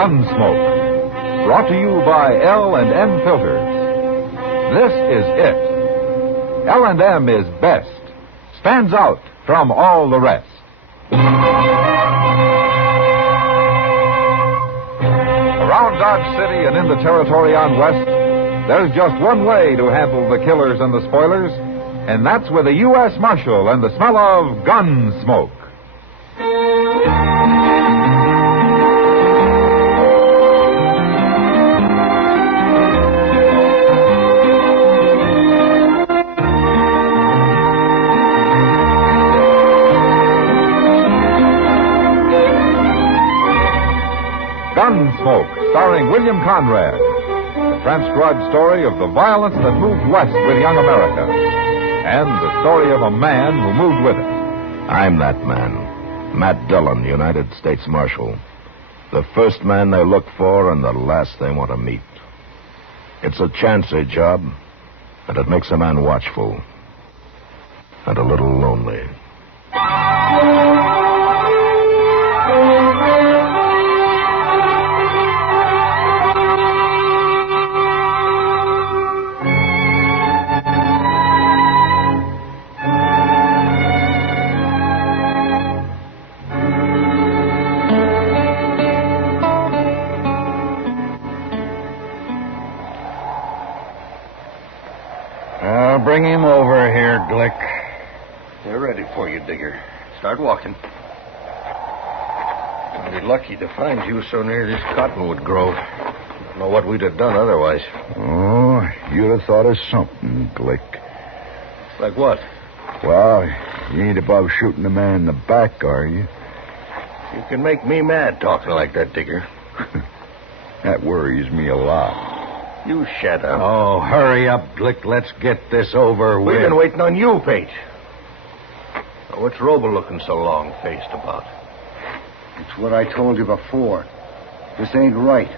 Gunsmoke, brought to you by L&M Filters. This is it. L&M is best, stands out from all the rest. Around Dodge City and in the territory on West, there's just one way to handle the killers and the spoilers, and that's with a U.S. Marshal and the smell of Gunsmoke. Gunsmoke, starring William Conrad. The transcribed story of the violence that moved west with young America. And the story of a man who moved with it. I'm that man. Matt Dillon, United States Marshal. The first man they look for and the last they want to meet. It's a chancy job, and it makes a man watchful. And a little lonely. Bring him over here, Glick. They're ready for you, Digger. Start walking. I'd be lucky to find you so near this cottonwood grove. Don't know what we'd have done otherwise. Oh, you'd have thought of something, Glick. Like what? Well, you ain't above shooting a man in the back, are you? You can make me mad talking like that, Digger. That worries me a lot. You shut up. Oh, hurry up, Glick. Let's get this over with. We've been waiting on you, Pate. Now, what's Roble looking so long-faced about? It's what I told you before. This ain't right.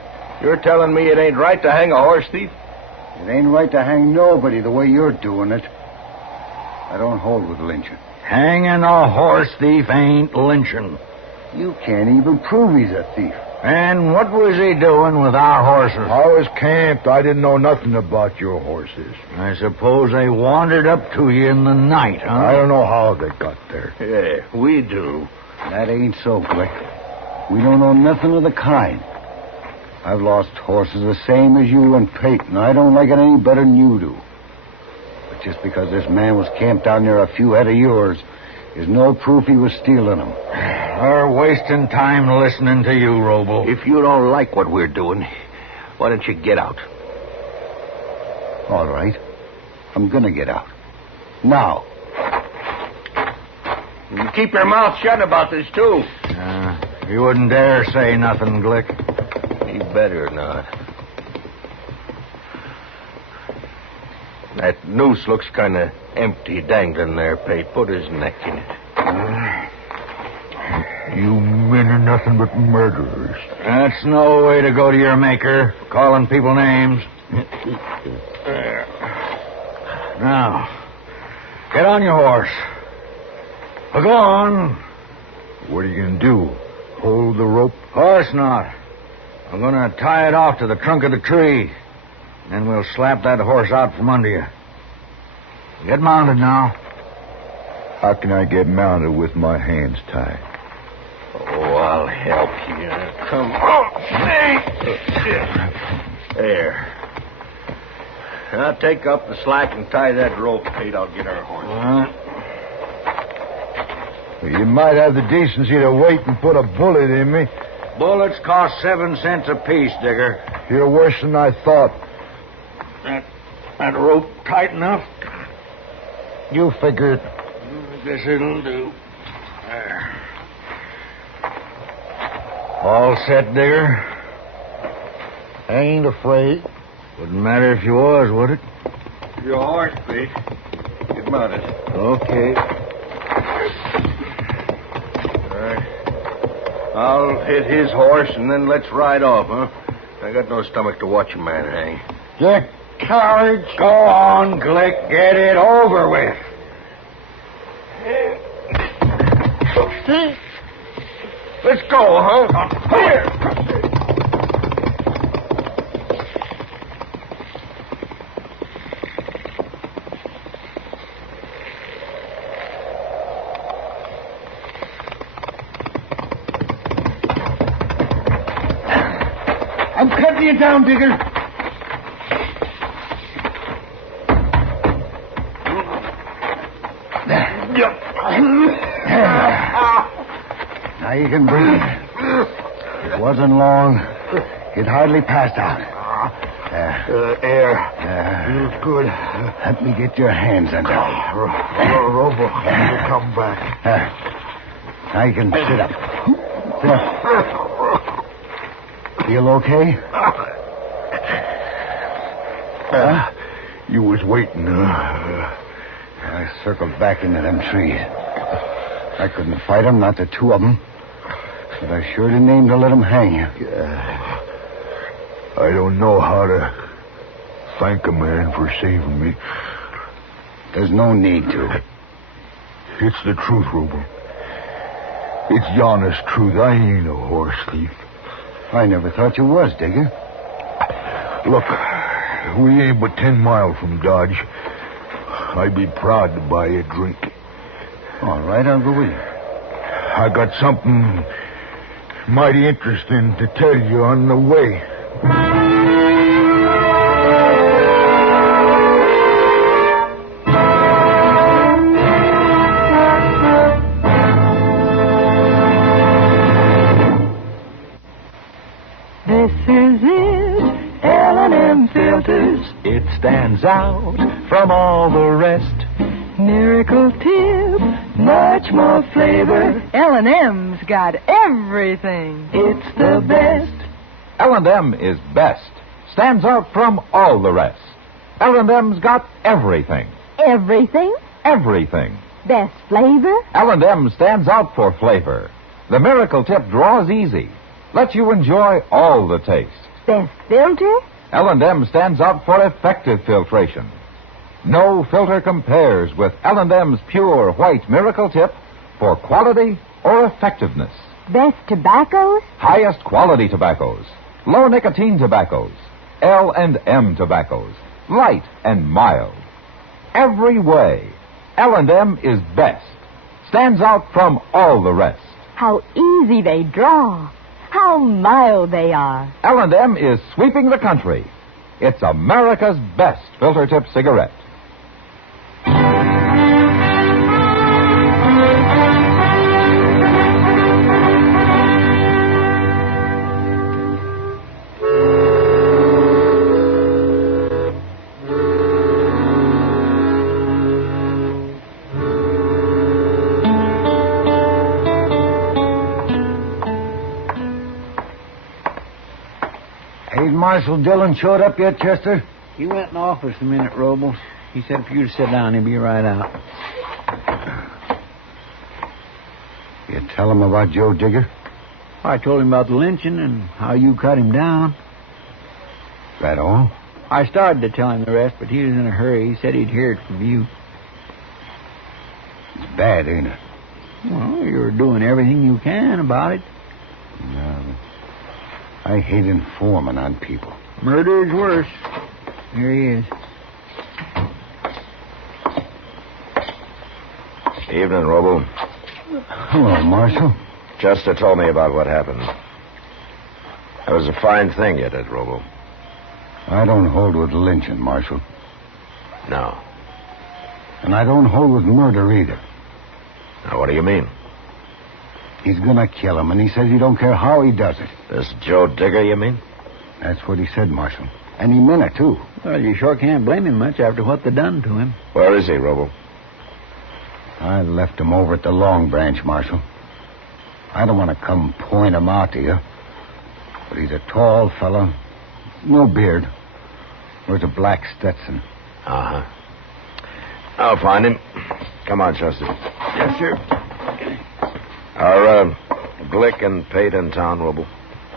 You're telling me it ain't right to hang a horse thief? It ain't right to hang nobody the way you're doing it. I don't hold with lynching. Hanging a horse thief ain't lynching. You can't even prove he's a thief. And what was he doing with our horses? I was camped. I didn't know nothing about your horses. I suppose they wandered up to you in the night, huh? I don't know how they got there. Yeah, we do. That ain't so, Glick. We don't know nothing of the kind. I've lost horses the same as you and Peyton. I don't like it any better than you do. But just because this man was camped down near a few head of yours is no proof he was stealing them. We're wasting time listening to you, Roble. If you don't like what we're doing, why don't you get out? All right. I'm gonna get out. Now. You keep your mouth shut about this, too. You wouldn't dare say nothing, Glick. You better not. That noose looks kind of empty dangling there, Pate. Put his neck in it. You men are nothing but murderers. That's no way to go to your maker, calling people names. There. Now, get on your horse. Well, go on. What are you going to do? Hold the rope? Course not. I'm going to tie it off to the trunk of the tree. Then we'll slap that horse out from under you. Get mounted now. How can I get mounted with my hands tied? Oh, I'll help you. Come on. There. Now take up the slack and tie that rope, Pete. I'll get our horse. You might have the decency to wait and put a bullet in me. Bullets cost 7 cents apiece, Digger. You're worse than I thought. That rope tight enough? You figure it. I guess it'll do. There. All set, Digger? I ain't afraid. Wouldn't matter if you was, would it? Your horse, Pete. Get mounted. Okay. All right. I'll hit his horse, and then let's ride off, huh? I got no stomach to watch a man hang. You cowards. Go on, Glick. Get it over with. Let's go, huh? Here. I'm cutting you down, Digger. Now you can breathe. It wasn't long. You'd hardly passed out. Air. Feels good. Let me get your hands under me. Robo, you come back. Now you can sit up. Sit up. Feel okay? You was waiting. I circled back into them trees. I couldn't fight them, not the two of them. But I sure didn't aim to let them hang you. I don't know how to thank a man for saving me. There's no need to. It's the truth, Robo. It's the honest truth. I ain't a horse thief. I never thought you was, Digger. Look, we ain't but 10 miles from Dodge. I'd be proud to buy you a drink. All right, I'll go with you. I got something mighty interesting to tell you on the way. This is it, L&M filters. It stands out from all the rest. Miracle tip, much more flavor. L&M's got everything. It's the best. L&M is best. Stands out from all the rest. L&M's got everything. Everything? Everything. Best flavor? L&M stands out for flavor. The Miracle Tip draws easy. Lets you enjoy all the taste. Best filter? L&M stands out for effective filtration. No filter compares with L&M's pure white Miracle Tip for quality or effectiveness. Best tobaccos? Highest quality tobaccos. Low nicotine tobaccos. L&M tobaccos. Light and mild. Every way, L&M is best. Stands out from all the rest. How easy they draw. How mild they are. L&M is sweeping the country. It's America's best filter tip cigarette. Ain't Marshal Dillon showed up yet, Chester? He went in the office a minute, Robles. He said for you to sit down, he'll be right out. You tell him about Joe Digger? I told him about the lynching and how you cut him down. That all? I started to tell him the rest, but he was in a hurry. He said he'd hear it from you. It's bad, ain't it? Well, you're doing everything you can about it. No. I hate informing on people. Murder is worse. Here he is. Evening, Robo. Hello, Marshal. Chester told me about what happened. That was a fine thing you did, Robo. I don't hold with lynching, Marshal. No. And I don't hold with murder either. Now, what do you mean? He's gonna kill him, and he says he don't care how he does it. This Joe Digger, you mean? That's what he said, Marshal. And he meant it, too. Well, you sure can't blame him much after what they done to him. Where is he, Robo? I left him over at the Long Branch, Marshal. I don't want to come point him out to you. But he's a tall fellow, no beard, wears a black Stetson. Uh-huh. I'll find him. Come on, Chester. Yes, sir. Are Glick and Pate in town, Robo?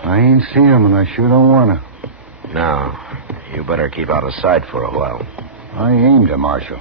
I ain't seen him, and I sure don't want to. No. You better keep out of sight for a while. I aimed to, Marshal.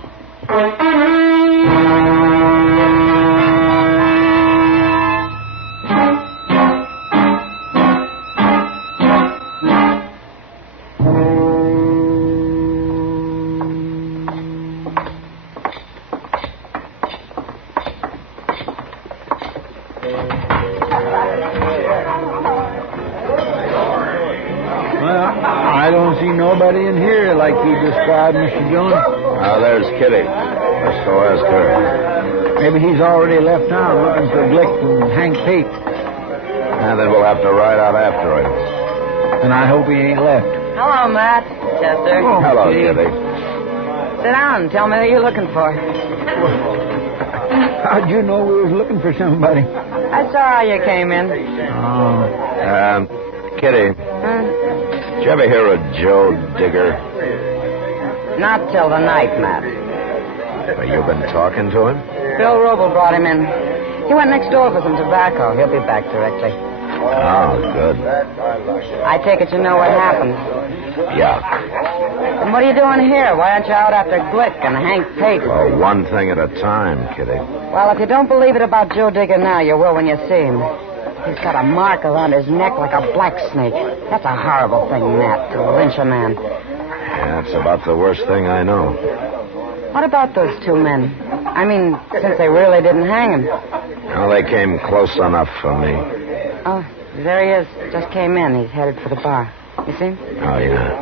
I don't see nobody in here like you described, Mr. Dillon. Now, there's Kitty. Let's go ask her. Maybe he's already left town looking for Glick and Hank Pate. And then we'll have to ride out after him. And I hope he ain't left. Hello, Matt. Chester. Oh, Hello, Kitty. Kitty. Sit down and tell me who you're looking for. How'd you know we was looking for somebody? I saw how you came in. Oh. Kitty, Huh? did you ever hear of Joe Digger? Not till the night, Matt. Well, you've been talking to him? Bill Roble brought him in. He went next door for some tobacco. He'll be back directly. Oh, good. I take it you know what happened. Yeah. And what are you doing here? Why aren't you out after Glick and Hank Pate? Well, one thing at a time, Kitty. Well, if you don't believe it about Joe Digger now, you will when you see him. He's got a mark around his neck like a black snake. That's a horrible thing, Matt, to lynch a man. Yeah, it's about the worst thing I know. What about those two men? I mean, since they really didn't hang him. Well, they came close enough for me. Oh, there he is. Just came in. He's headed for the bar. You see him? Oh, yeah.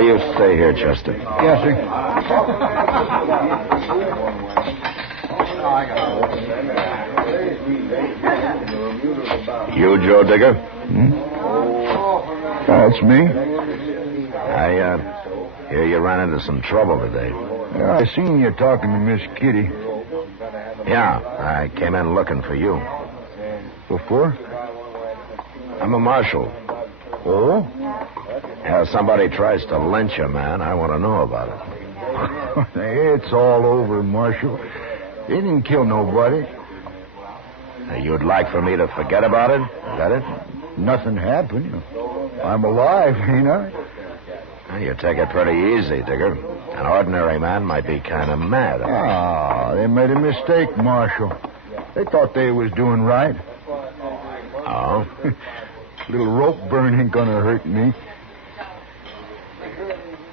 You stay here, Chester. Yes, sir. You, Joe Digger? That's me. I hear you ran into some trouble today. Yeah, I seen you talking to Miss Kitty. Yeah, I came in looking for you. Before? I'm a marshal. Oh? If somebody tries to lynch a man, I want to know about it. It's all over, Marshal. They didn't kill nobody. You'd like for me to forget about it? Is that it? Nothing happened. I'm alive, ain't I? Well, you take it pretty easy, Digger. An ordinary man might be kind of mad. Ah, they made a mistake, Marshal. They thought they was doing right. Oh? Little rope burn ain't gonna hurt me.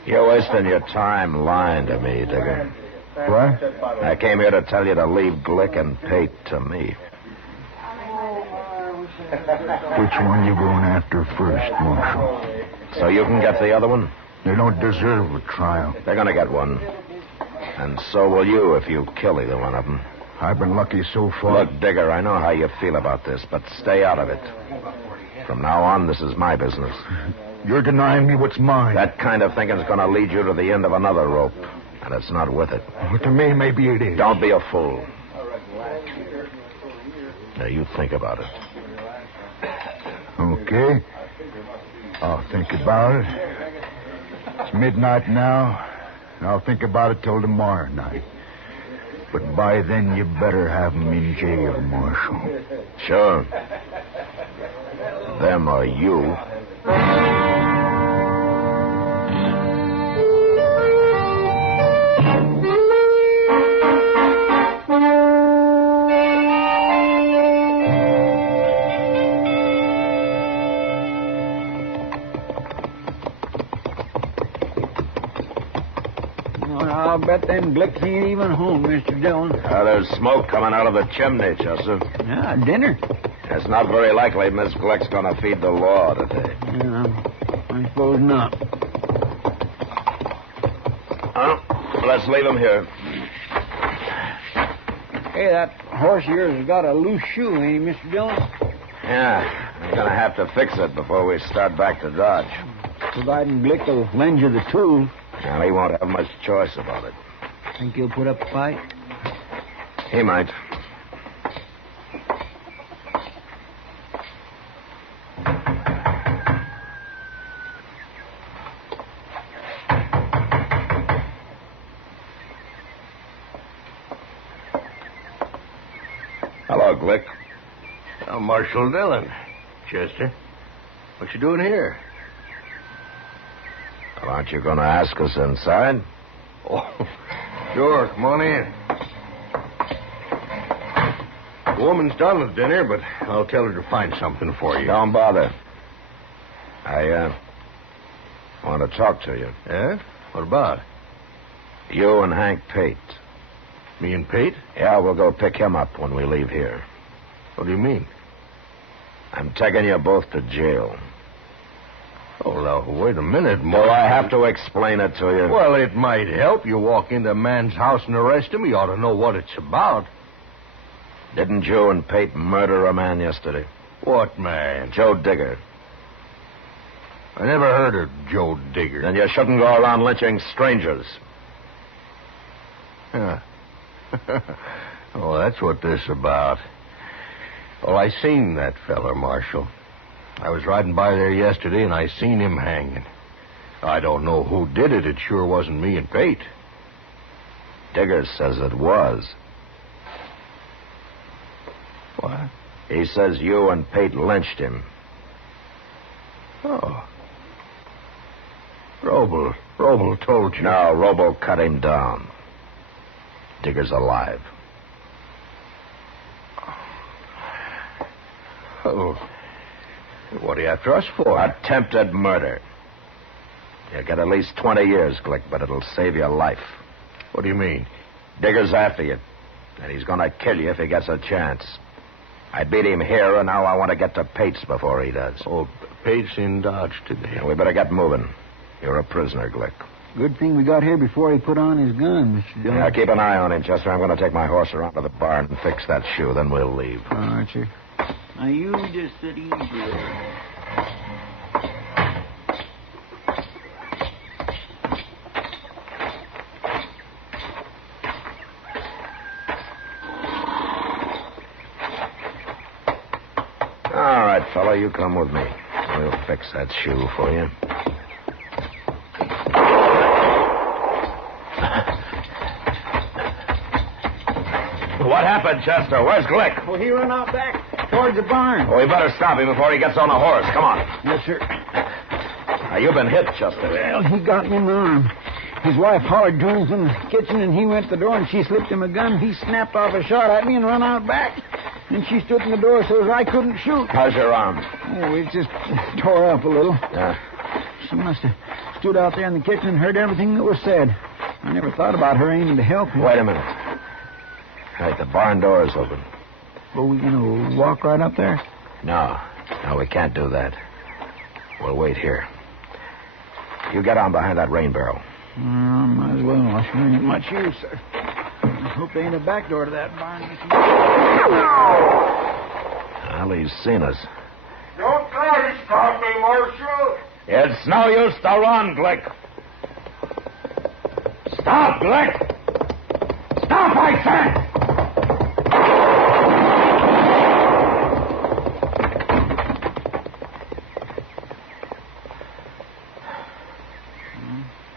You're wasting your time lying to me, Digger. What? I came here to tell you to leave Glick and Pate to me. Which one you going after first, Marshal? So you can get the other one? They don't deserve a trial. They're going to get one. And so will you if you kill either one of them. I've been lucky so far. Look, Digger, I know how you feel about this, but stay out of it. From now on, this is my business. You're denying me what's mine. That kind of thinking's going to lead you to the end of another rope, and it's not worth it. Well, to me, maybe it is. Don't be a fool. Now, you think about it. Okay. I'll think about it. It's midnight now. I'll think about it till tomorrow night. But by then, you better have him in jail, Marshal. Sure. Them or you. I'll bet them Glicks ain't even home, Mr. Dillon. There's smoke coming out of the chimney, Chester. Yeah, dinner. It's not very likely Miss Glick's going to feed the law today. Yeah, I suppose not. Let's leave him here. Hey, that horse of yours has got a loose shoe, ain't he, Mr. Dillon? Yeah, I'm going to have to fix it before we start back to Dodge. Providing Glick will lend you the tool. Well, he won't have much choice about it. Think he'll put up a fight? He might. Hello, Glick. I'm Marshal Dillon. Chester, what you doing here? Well, aren't you going to ask us inside? Oh, sure. Come on in. The woman's done with dinner, but I'll tell her to find something for you. Don't bother. I want to talk to you. Yeah? What about? You and Hank Pate. Me and Pate? Yeah, we'll go pick him up when we leave here. What do you mean? I'm taking you both to jail. Oh, now, wait a minute, Do Marshal. I have to explain it to you? Well, it might help. You walk into a man's house and arrest him. You ought to know what it's about. Didn't you and Pate murder a man yesterday? What man? Joe Digger. I never heard of Joe Digger. Then you shouldn't go around lynching strangers. Huh. Oh, that's what this is about. Well, I seen that feller, Marshal. I was riding by there yesterday, and I seen him hanging. I don't know who did it. It sure wasn't me and Pate. Digger says it was. What? He says you and Pate lynched him. Oh. Roble told you. No, Robo cut him down. Digger's alive. Oh. What are you after us for? Attempted murder. You get at least 20 years, Glick, but it'll save your life. What do you mean? Digger's after you, and he's going to kill you if he gets a chance. I beat him here, and now I want to get to Pate's before he does. Oh, Pate's in Dodge today. Yeah, we better get moving. You're a prisoner, Glick. Good thing we got here before he put on his gun, Mr. Dillon. Yeah, keep an eye on him, Chester. I'm going to take my horse around to the barn and fix that shoe, then we'll leave. All right, sir. Now, you just sit easy there. All right, fella, you come with me. We'll fix that shoe for you. What happened, Chester? Where's Glick? Well, he ran out back towards the barn. Oh, we better stop him before he gets on a horse. Come on. Yes, sir. Now, you've been hit, Chester. Well, he got me in the arm. His wife hollered to him from the kitchen, and he went to the door, and she slipped him a gun. He snapped off a shot at me and run out back. And she stood in the door so as I couldn't shoot. How's your arm? Oh, it just tore up a little. Yeah. She must have stood out there in the kitchen and heard everything that was said. I never thought about her aiming to help him. Wait a minute. Right, the barn door is open. Well, we going to walk right up there? No, we can't do that. We'll wait here. You get on behind that rain barrel. Might as well. I sure ain't much use, sir. I hope there ain't a back door to that barn. Well, he's seen us. Don't try to stop me, Marshal. It's no use to run, Glick. Stop, Glick! Stop, I said!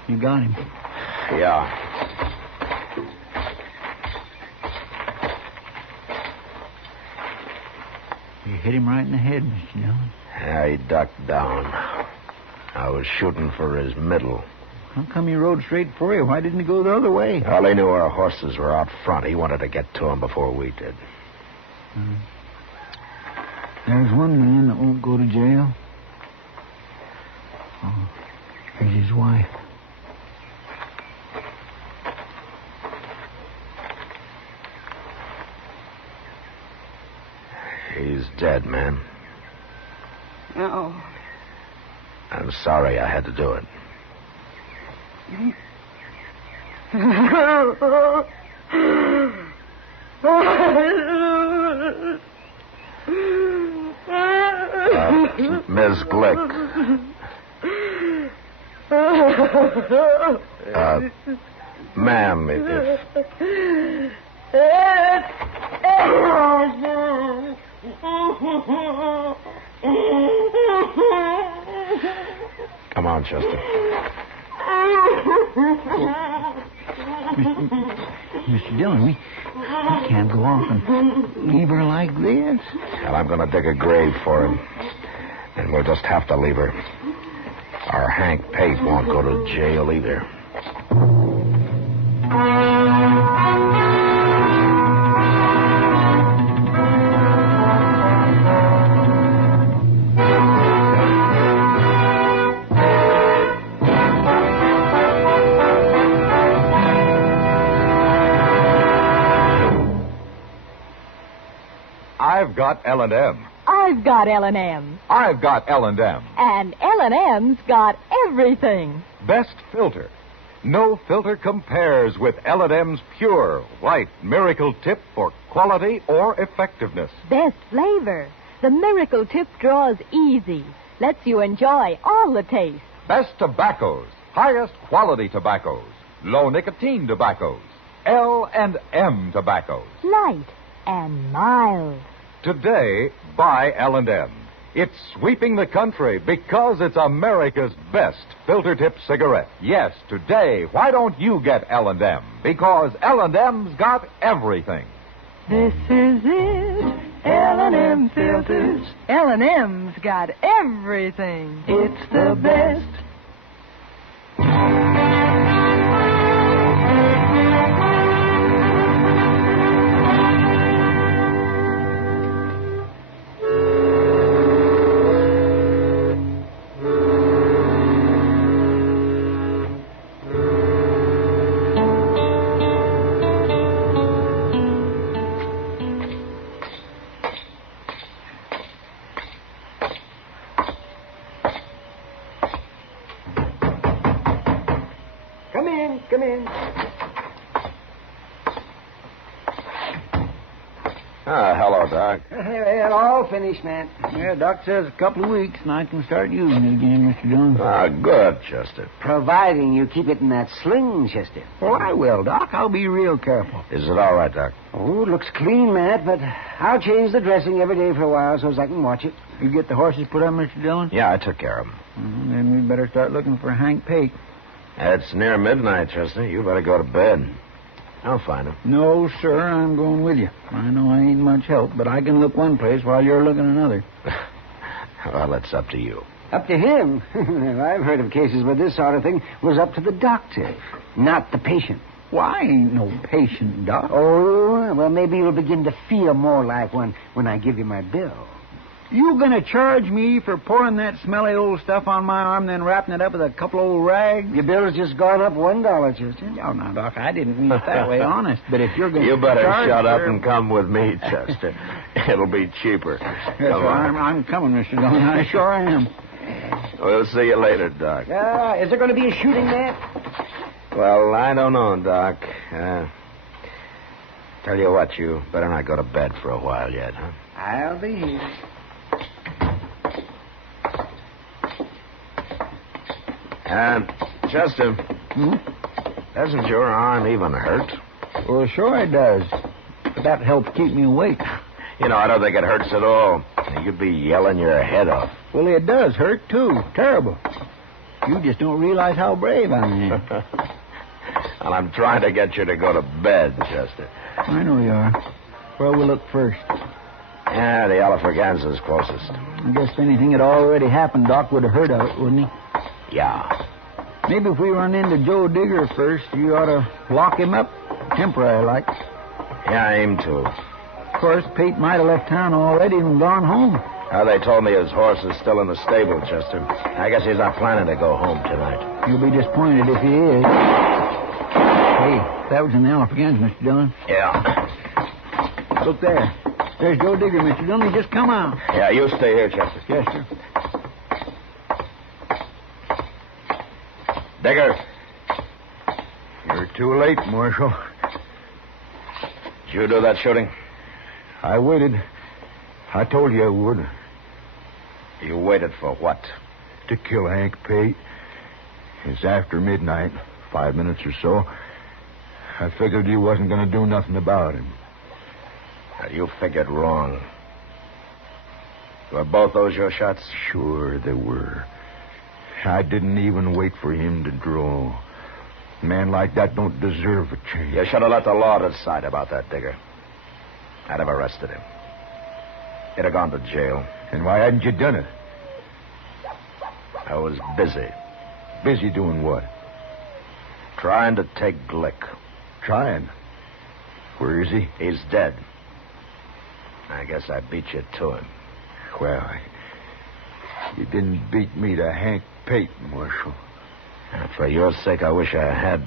You got him. Yeah. You hit him right in the head, Mr. Dillon. Yeah, he ducked down. I was shooting for his middle. How come he rode straight for you? Why didn't he go the other way? Well, he knew our horses were out front. He wanted to get to them before we did. There's one man that won't go to jail. Oh, there's his wife. He's dead, man. No. I'm sorry I had to do it. Ms. Glick. Ma'am, if... Come on, Chester. Mr. Dillon, we can't go off and leave her like this. And I'm going to dig a grave for him. And we'll just have to leave her. Our Hank Pate won't go to jail either. I've got L&M. I I've got L&M. I've got L&M. And L&M's got everything. Best filter. No filter compares with L&M's pure, white miracle tip for quality or effectiveness. Best flavor. The miracle tip draws easy. Lets you enjoy all the taste. Best tobaccos. Highest quality tobaccos. Low nicotine tobaccos. L&M tobaccos. Light and mild. Today, buy L&M. It's sweeping the country because it's America's best filter tip cigarette. Yes, today, why don't you get L&M? Because L&M's got everything. This is it. L&M filters. L&M's got everything. It's the best. Come in. Hello, Doc. Well, all finished, Matt. Yeah, Doc says a couple of weeks and I can start using it again, Mr. Dillon. Good, Chester. Providing you keep it in that sling, Chester. Well, I will, Doc. I'll be real careful. Is it all right, Doc? Oh, it looks clean, Matt, but I'll change the dressing every day for a while so as I can watch it. You get the horses put up, Mr. Dillon? Yeah, I took care of them. Then we better start looking for Hank Pate. It's near midnight, Chester. You better go to bed. I'll find him. No, sir, I'm going with you. I know I ain't much help, but I can look one place while you're looking another. Well, it's up to you. Up to him? I've heard of cases where this sort of thing was up to the doctor, not the patient. Well, I ain't no patient, Doc. Oh, well, maybe you'll begin to feel more like one when I give you my bill. You gonna charge me for pouring that smelly old stuff on my arm, then wrapping it up with a couple old rags? Your bill's just gone up $1, Chester. Oh, no, Doc, I didn't mean it that way, honest. But if you're gonna You better shut up her... and come with me, Chester. It'll be cheaper. Yes, Come on. I'm coming, Mr. Dillon. I sure am. We'll see you later, Doc. Is there going to be a shooting, Matt? Well, I don't know, Doc. Tell you what, you better not go to bed for a while yet, huh? I'll be here. Chester, doesn't your arm even hurt? Well, sure it does. But that helps keep me awake. You know, I don't think it hurts at all. You'd be yelling your head off. Well, it does hurt, too. Terrible. You just don't realize how brave I am. And I'm trying to get you to go to bed, Chester. I know you are. Where we'll look first? Yeah, the Alafraganza's closest. I guess if anything had already happened, Doc would have heard of it, wouldn't he? Yeah. Maybe if we run into Joe Digger first, you ought to lock him up, temporary like. Yeah, I aim to. Of course, Pate might have left town already and gone home. They told me his horse is still in the stable, Chester. I guess he's not planning to go home tonight. You'll be disappointed if he is. Hey, that was in the Alafragans, Mr. Dillon. Yeah. Look there. There's Joe Digger, Mr. Dillon. He just come out. Yeah, you stay here, Chester. Yes, sir. Digger. You're too late, Marshal. Did you do that shooting? I waited. I told you I would. You waited for what? To kill Hank Pate. It's after midnight, 5 minutes or so. I figured you wasn't going to do nothing about him. You figured wrong. Were both those your shots? Sure they were. I didn't even wait for him to draw. A man like that don't deserve a chance. You should have let the law decide about that, Digger. I'd have arrested him. He'd have gone to jail. And why hadn't you done it? I was busy. Busy doing what? Trying to take Glick. Trying. Where is he? He's dead. I guess I beat you to him. Well, you didn't beat me to Hank Pate, Marshal. For your sake, I wish I had.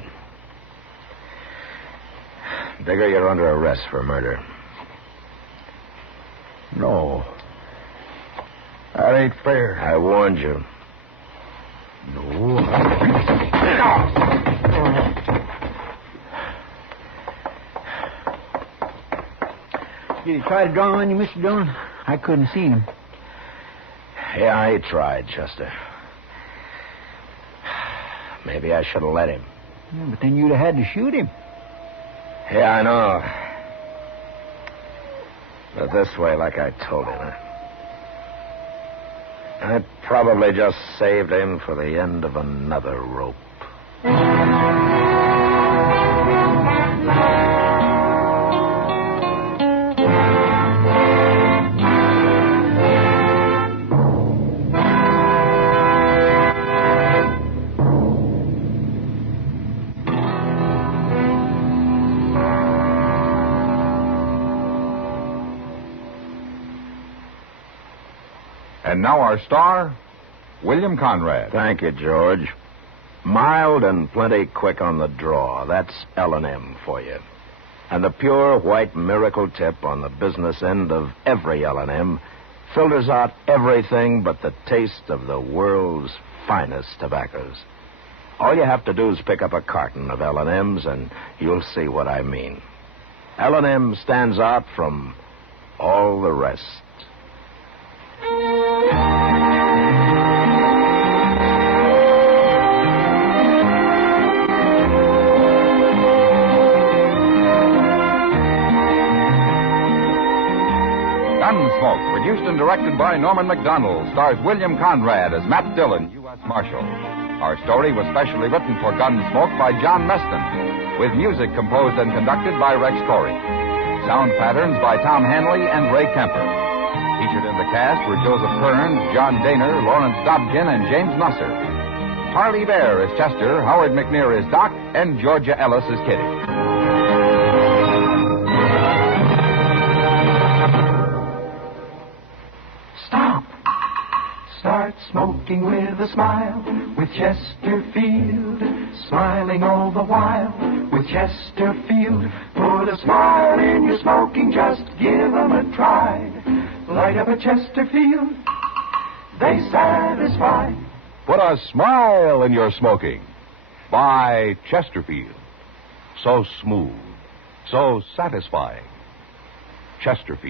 Digger, you're under arrest for murder. No. That ain't fair. I warned you. No. Did he try to draw on you, Mr. Dillon? I couldn't see him. Yeah, he tried, Chester. Maybe I should have let him. Yeah, but then you'd have had to shoot him. Yeah, I know. But this way, like I told him, I probably just saved him for the end of another rope. And now our star, William Conrad. Thank you, George. Mild and plenty quick on the draw. That's L&M for you. And the pure white miracle tip on the business end of every L&M filters out everything but the taste of the world's finest tobaccos. All you have to do is pick up a carton of L&Ms and you'll see what I mean. L&M stands out from all the rest. Gunsmoke, produced and directed by Norman Macdonnell, stars William Conrad as Matt Dillon, U.S. Marshal. Our story was specially written for Gunsmoke by John Meston, with music composed and conducted by Rex Corey. Sound patterns by Tom Hanley and Ray Kemper. Featured in the cast were Joseph Kearns, John Daner, Lawrence Dobkin, and James Nusser. Harley Bear is Chester, Howard McNear is Doc, and Georgia Ellis is Kitty. Stop. Start smoking with a smile with Chesterfield. Smiling all the while with Chesterfield. Put a smile in your smoking, just give 'em a try. Light up a Chesterfield, they satisfy. Put a smile in your smoking. By Chesterfield. So smooth, so satisfying. Chesterfield.